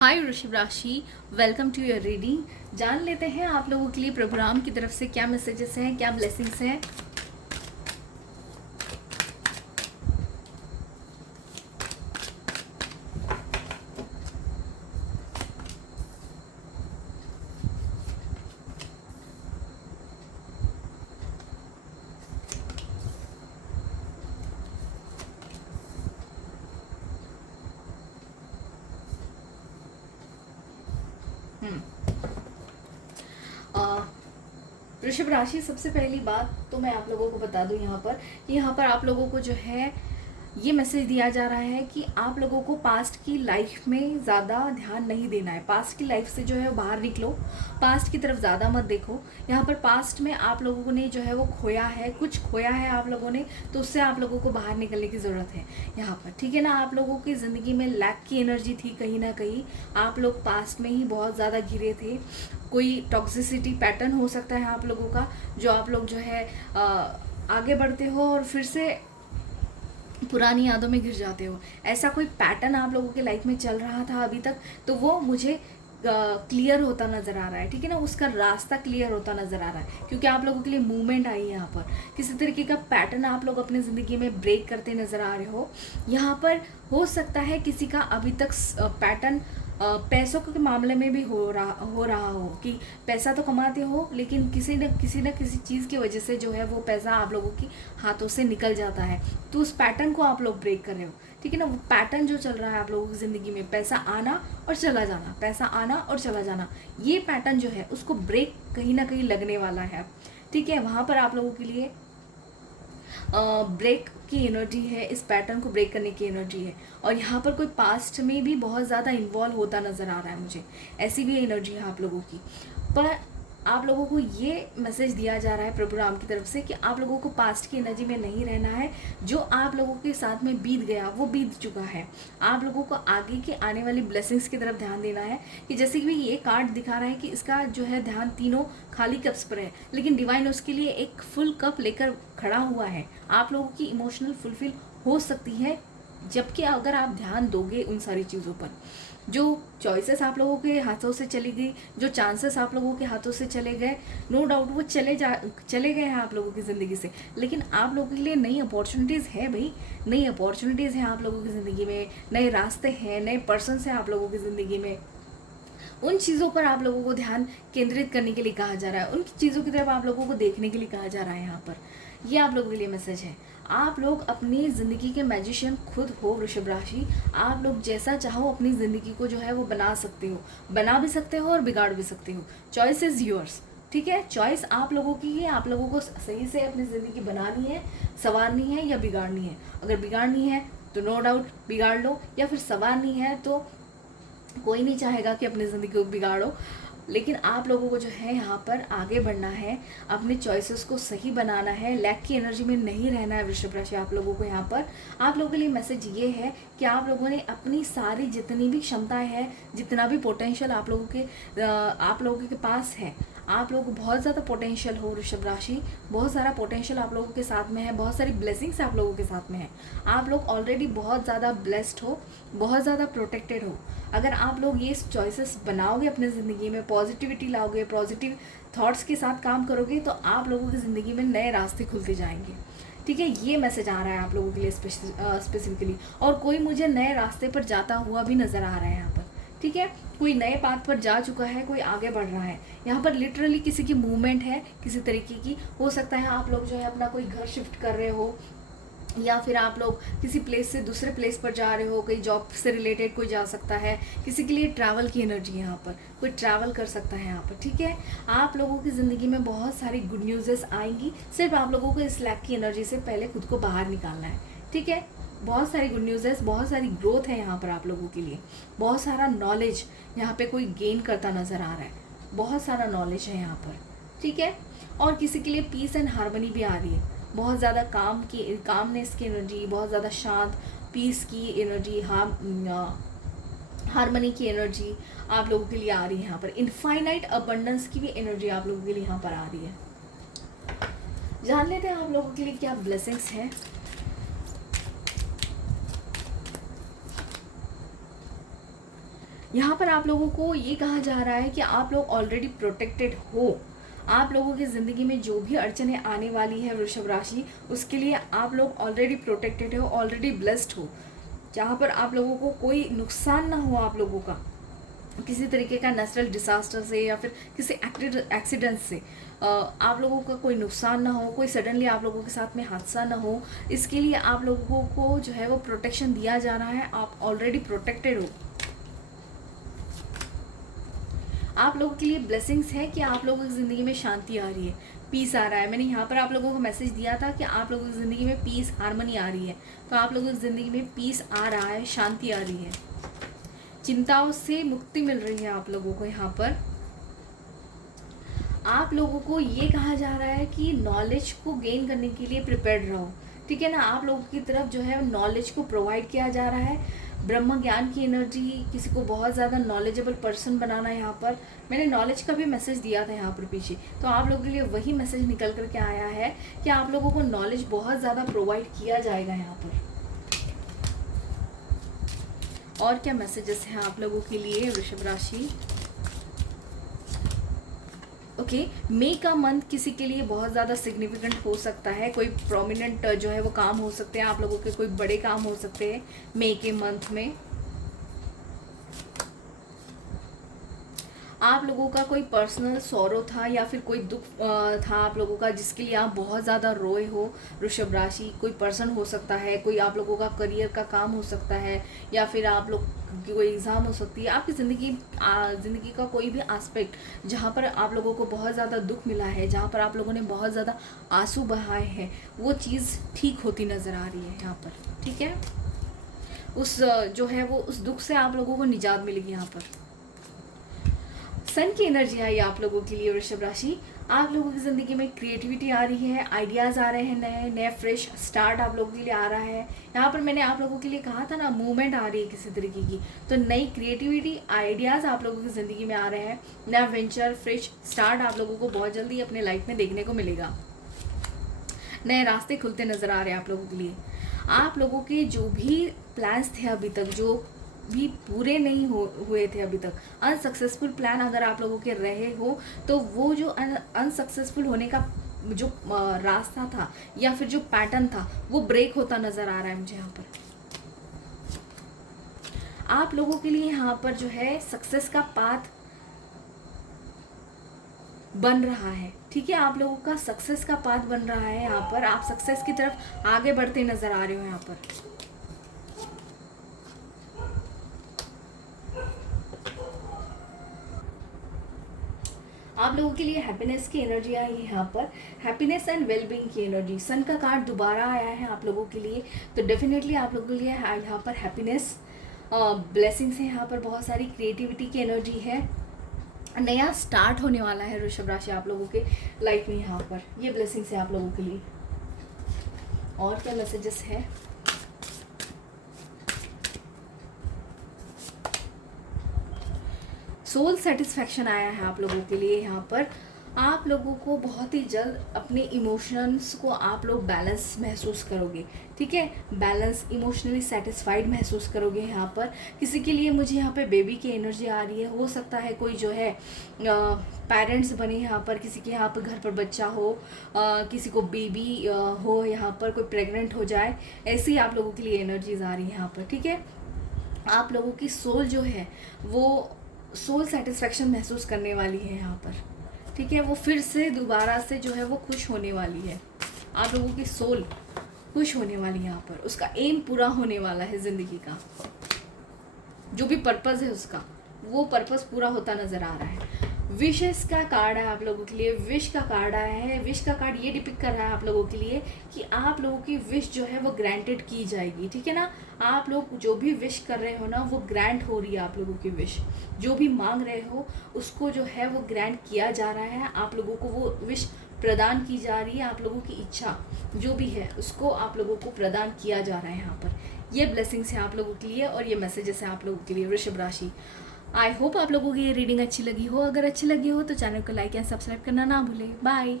हाय वृषभ राशि, welcome to your reading. जान लेते हैं आप लोगों के लिए प्रोग्राम की तरफ से क्या मैसेजेस हैं, क्या ब्लेसिंग्स हैं। हम्म अ, वृषभ राशि, सबसे पहली बात तो मैं आप लोगों को बता दूं यहाँ पर कि यहाँ पर आप लोगों को जो है ये मैसेज दिया जा रहा है कि आप लोगों को पास्ट की लाइफ में ज़्यादा ध्यान नहीं देना है। पास्ट की लाइफ से जो है बाहर निकलो, पास्ट की तरफ ज़्यादा मत देखो। यहाँ पर पास्ट में आप लोगों ने जो है वो खोया है, कुछ खोया है आप लोगों ने, तो उससे आप लोगों को बाहर निकलने की ज़रूरत है यहाँ पर, ठीक है ना। आप लोगों की ज़िंदगी में लैक की एनर्जी थी कहीं ना कहीं, आप लोग पास्ट में ही बहुत ज़्यादा घिरे थे। कोई टॉक्सिसिटी पैटर्न हो सकता है आप लोगों का, जो आप लोग जो है आगे बढ़ते हो और फिर से पुरानी यादों में गिर जाते हो। ऐसा कोई पैटर्न आप लोगों के लाइफ में चल रहा था अभी तक, तो वो मुझे क्लियर होता नज़र आ रहा है, ठीक है ना। उसका रास्ता क्लियर होता नज़र आ रहा है, क्योंकि आप लोगों के लिए मूवमेंट आई है यहाँ पर। किसी तरीके का पैटर्न आप लोग अपनी ज़िंदगी में ब्रेक करते नज़र आ रहे हो। यहाँ पर हो सकता है किसी का अभी तक पैटर्न पैसों के मामले में भी हो रहा हो कि पैसा तो कमाते हो, लेकिन किसी चीज़ की वजह से जो है वो पैसा आप लोगों की हाथों से निकल जाता है। तो उस पैटर्न को आप लोग ब्रेक कर रहे हो, ठीक है ना। वो पैटर्न जो चल रहा है आप लोगों की ज़िंदगी में, पैसा आना और चला जाना, पैसा आना और चला जाना, ये पैटर्न जो है उसको ब्रेक कहीं ना कहीं लगने वाला है, ठीक है। वहाँ पर आप लोगों के लिए ब्रेक की एनर्जी है, इस पैटर्न को ब्रेक करने की एनर्जी है। और यहाँ पर कोई पास्ट में भी बहुत ज़्यादा इन्वॉल्व होता नज़र आ रहा है मुझे, ऐसी भी एनर्जी है आप लोगों की। पर आप लोगों को ये मैसेज दिया जा रहा है प्रोग्राम की तरफ से कि आप लोगों को पास्ट की एनर्जी में नहीं रहना है। जो आप लोगों के साथ में बीत गया वो बीत चुका है। आप लोगों को आगे के आने वाली ब्लेसिंग्स की तरफ ध्यान देना है। कि जैसे कि ये कार्ड दिखा रहा है कि इसका जो है ध्यान तीनों खाली कप्स पर है, लेकिन डिवाइन उसके लिए एक फुल कप लेकर खड़ा हुआ है। आप लोगों की इमोशनल फुलफिल हो सकती है, जबकि अगर आप ध्यान दोगे उन सारी चीज़ों पर। जो चॉइसेस आप लोगों के हाथों से चली गई, जो चांसेस आप लोगों के हाथों से चले गए, नो डाउट वो चले गए हैं आप लोगों की ज़िंदगी से, लेकिन आप लोगों के लिए नई अपॉर्चुनिटीज़ है भाई। नई अपॉर्चुनिटीज़ हैं आप लोगों की ज़िंदगी में, नए रास्ते हैं, नए पर्सन हैं आप लोगों की ज़िंदगी में। उन चीज़ों पर आप लोगों को ध्यान केंद्रित करने के लिए कहा जा रहा है, उन चीज़ों की तरफ आप लोगों को देखने के लिए कहा जा रहा है यहाँ पर। ये आप लोगों के लिए मैसेज है। आप लोग अपनी ज़िंदगी के मैजिशियन खुद हो वृषभ राशि। आप लोग जैसा चाहो अपनी ज़िंदगी को जो है वो बना सकते हो, बना भी सकते हो और बिगाड़ भी सकते हो। चॉइस इज़ योर्स, ठीक है। चॉइस आप लोगों की है, आप लोगों को सही से अपनी ज़िंदगी बनानी है, संवारनी है या बिगाड़नी है। अगर बिगाड़नी है तो नो डाउट बिगाड़ लो, या फिर संवारनी है तो कोई नहीं चाहेगा कि अपनी ज़िंदगी को बिगाड़ो। लेकिन आप लोगों को जो है यहाँ पर आगे बढ़ना है, अपने चॉइसेस को सही बनाना है, लैक की एनर्जी में नहीं रहना है वृषभ राशि। आप लोगों को यहाँ पर आप लोगों के लिए मैसेज ये है कि आप लोगों ने अपनी सारी जितनी भी क्षमताएं है, जितना भी पोटेंशियल आप लोगों के पास है, आप लोग बहुत ज़्यादा पोटेंशियल हो वृषभ राशि। बहुत सारा पोटेंशियल आप लोगों के साथ में है, बहुत सारी ब्लेसिंग्स आप लोगों के साथ में है। आप लोग ऑलरेडी बहुत ज़्यादा ब्लेस्ड हो, बहुत ज़्यादा प्रोटेक्टेड हो। अगर आप लोग ये चॉइसेस बनाओगे अपनी ज़िंदगी में, पॉजिटिविटी लाओगे, पॉजिटिव थॉट्स के साथ काम करोगे, तो आप लोगों की ज़िंदगी में नए रास्ते खुलते जाएंगे, ठीक है। ये मैसेज आ रहा है आप लोगों के लिए स्पेसिफिकली। और कोई मुझे नए रास्ते पर जाता हुआ भी नज़र आ रहा है यहाँ पर, ठीक है। कोई नए पाथ पर जा चुका है, कोई आगे बढ़ रहा है। यहाँ पर लिटरली किसी की मूवमेंट है किसी तरीके की। हो सकता है आप लोग जो है अपना कोई घर शिफ्ट कर रहे हो, या फिर आप लोग किसी प्लेस से दूसरे प्लेस पर जा रहे हो, कोई जॉब से रिलेटेड कोई जा सकता है। किसी के लिए ट्रैवल की एनर्जी है यहाँ पर, कोई ट्रैवल कर सकता है यहाँ पर, ठीक है। आप लोगों की ज़िंदगी में बहुत सारी गुड न्यूज़ेस आएंगी। सिर्फ आप लोगों को इस लैक की एनर्जी से पहले खुद को बाहर निकालना है, ठीक है। बहुत सारी गुड न्यूज़ेस, बहुत सारी ग्रोथ है यहाँ पर आप लोगों के लिए। बहुत सारा नॉलेज यहाँ पे कोई गेन करता नज़र आ रहा है, बहुत सारा नॉलेज है यहाँ पर, ठीक है। और किसी के लिए पीस एंड हार्मनी भी आ रही है। बहुत ज़्यादा कामनेस की एनर्जी, बहुत ज़्यादा शांत पीस की एनर्जी, हार्मनी की एनर्जी आप लोगों के लिए आ रही है यहाँ पर। इनफाइनाइट अबंडेंस की भी एनर्जी आप लोगों के लिए यहाँ पर आ रही है। जान लेते हैं आप लोगों के लिए क्या ब्लेसिंग्स हैं। यहाँ पर आप लोगों को ये कहा जा रहा है कि आप लोग ऑलरेडी प्रोटेक्टेड हो। आप लोगों की ज़िंदगी में जो भी अड़चने आने वाली है वृषभ राशि, उसके लिए आप लोग ऑलरेडी प्रोटेक्टेड हो, ऑलरेडी ब्लेस्ड हो, जहाँ पर आप लोगों को कोई नुकसान ना हो आप लोगों का किसी तरीके का नेचुरल डिसास्टर से या फिर किसी एक्सीडेंट से आप लोगों का कोई नुकसान ना हो, कोई सडनली आप लोगों के साथ में हादसा ना हो। इसके लिए आप लोगों को जो है वो प्रोटेक्शन दिया जा रहा है। आप ऑलरेडी प्रोटेक्टेड हो। आप लोगों के लिए ब्लेसिंग्स है कि आप लोगों की ज़िंदगी में शांति आ रही है, पीस आ रहा है। मैंने यहाँ पर आप लोगों को मैसेज दिया था कि आप लोगों की ज़िंदगी में पीस, हारमनी आ रही है। तो आप लोगों की ज़िंदगी में पीस आ रहा है, शांति आ रही है, चिंताओं से मुक्ति मिल रही है आप लोगों को। यहाँ पर आप लोगों को ये कहा जा रहा है कि नॉलेज को गेन करने के लिए प्रिपेयर्ड रहो, ठीक है ना। आप लोगों की तरफ जो है नॉलेज को प्रोवाइड किया जा रहा है। ब्रह्म ज्ञान की एनर्जी, किसी को बहुत ज़्यादा नॉलेजेबल पर्सन बनाना। यहाँ पर मैंने नॉलेज का भी मैसेज दिया था यहाँ पर पीछे, तो आप लोगों के लिए वही मैसेज निकल करके आया है कि आप लोगों को नॉलेज बहुत ज़्यादा प्रोवाइड किया जाएगा यहाँ पर। और क्या मैसेजेस हैं आप लोगों के लिए वृषभ राशि? ओके, मई का मंथ किसी के लिए बहुत ज़्यादा सिग्निफिकेंट हो सकता है। कोई प्रोमिनेंट जो है वो काम हो सकते हैं आप लोगों के, कोई बड़े काम हो सकते हैं मई के मंथ में। आप लोगों का कोई पर्सनल सॉरो था या फिर कोई दुख था आप लोगों का, जिसके लिए आप बहुत ज़्यादा रोए हो वृषभ राशि। कोई पर्सन हो सकता है, कोई आप लोगों का करियर का काम हो सकता है, या फिर आप लोग की कोई एग्ज़ाम हो सकती है। आपकी ज़िंदगी का कोई भी एस्पेक्ट जहाँ पर आप लोगों को बहुत ज़्यादा दुख मिला है, जहाँ पर आप लोगों ने बहुत ज़्यादा आंसू बहाए हैं, वो चीज़ ठीक होती नज़र आ रही है यहाँ पर, ठीक है। उस जो है वो उस दुख से आप लोगों को निजात मिलेगी। यहाँ पर सन की एनर्जी आई आप लोगों के लिए वृषभ राशि। आप लोगों की ज़िंदगी में क्रिएटिविटी आ रही है, आइडियाज़ आ रहे हैं, नए नए फ्रेश स्टार्ट आप लोगों के लिए आ रहा है। यहाँ पर मैंने आप लोगों के लिए कहा था ना, मूवमेंट आ रही है किसी तरीके की, तो नई क्रिएटिविटी, आइडियाज़ आप लोगों की ज़िंदगी में आ रहे हैं। नया वेंचर, फ्रेश स्टार्ट आप लोगों को बहुत जल्दी अपने लाइफ में देखने को मिलेगा। नए रास्ते खुलते नज़र आ रहे हैं आप लोगों के लिए। आप लोगों के जो भी प्लान्स थे अभी तक, जो भी पूरे नहीं हुए थे अभी तक, अनसक्सेसफुल प्लान अगर आप लोगों के रहे हो, तो वो जो अनसक्सेसफुल होने का जो रास्ता था या फिर जो पैटर्न था, वो ब्रेक होता नज़र आ रहा है मुझे यहाँ पर। आप लोगों के लिए यहाँ पर जो है सक्सेस का पाथ बन रहा है, ठीक है। आप लोगों का सक्सेस का पाथ बन रहा है। यहाँ पर आप सक्सेस की तरफ आगे बढ़ते नज़र आ रहे हो। यहाँ पर आप लोगों के लिए हैप्पीनेस की एनर्जी आई है। यहाँ पर हैप्पीनेस एंड वेलबींग की एनर्जी, सन का कार्ड दोबारा आया है आप लोगों के लिए, तो डेफिनेटली आप लोगों के लिए यहाँ पर हैप्पीनेस, ब्लेसिंग्स है, यहाँ पर बहुत सारी क्रिएटिविटी की एनर्जी है। नया स्टार्ट होने वाला है वृषभ राशि आप लोगों के लाइफ में। यहाँ पर ये ब्लेसिंग्स है आप लोगों के लिए। और क्या मैसेजेस है? सोल सेटिस्फैक्शन आया है आप लोगों के लिए। यहाँ पर आप लोगों को बहुत ही जल्द अपने इमोशंस को आप लोग बैलेंस महसूस करोगे, ठीक है। बैलेंस, इमोशनली सेटिस्फाइड महसूस करोगे। यहाँ पर किसी के लिए मुझे यहाँ पे बेबी की एनर्जी आ रही है। हो सकता है कोई जो है पेरेंट्स बने यहाँ पर, किसी के यहाँ पर घर पर बच्चा हो, किसी को बेबी हो, यहाँ पर कोई प्रेग्नेंट हो जाए, ऐसी आप लोगों के लिए एनर्जीज आ रही है यहाँ पर, ठीक है। आप लोगों की सोल जो है वो सोल सेटिस्फैक्शन महसूस करने वाली है यहाँ पर, ठीक है। वो फिर से दोबारा से जो है वो खुश होने वाली है। आप लोगों की सोल खुश होने वाली है यहाँ पर। उसका एम पूरा होने वाला है ज़िंदगी का, जो भी पर्पज़ है उसका, वो पर्पज़ पूरा होता नज़र आ रहा है। विशेस का कार्ड है आप लोगों के लिए, विश का कार्ड आया है। विश का कार्ड ये डिपिक्ट कर रहा है आप लोगों के लिए कि आप लोगों की विश जो है वो ग्रांटेड की जाएगी, ठीक है ना। आप लोग जो भी विश कर रहे हो ना, वो ग्रांट हो रही है। आप लोगों की विश जो भी मांग रहे हो, उसको जो है वो ग्रांट किया जा रहा है। आप लोगों को वो विश प्रदान की जा रही है। आप लोगों की इच्छा जो भी है उसको आप लोगों को प्रदान किया जा रहा है यहाँ पर। ये ब्लेसिंग्स है आप लोगों के लिए और ये मैसेजेस हैं आप लोगों के लिए वृषभ राशि। आई होप आप लोगों की ये रीडिंग अच्छी लगी हो। अगर अच्छी लगी हो तो चैनल को लाइक एंड सब्सक्राइब करना ना भूलें। बाय।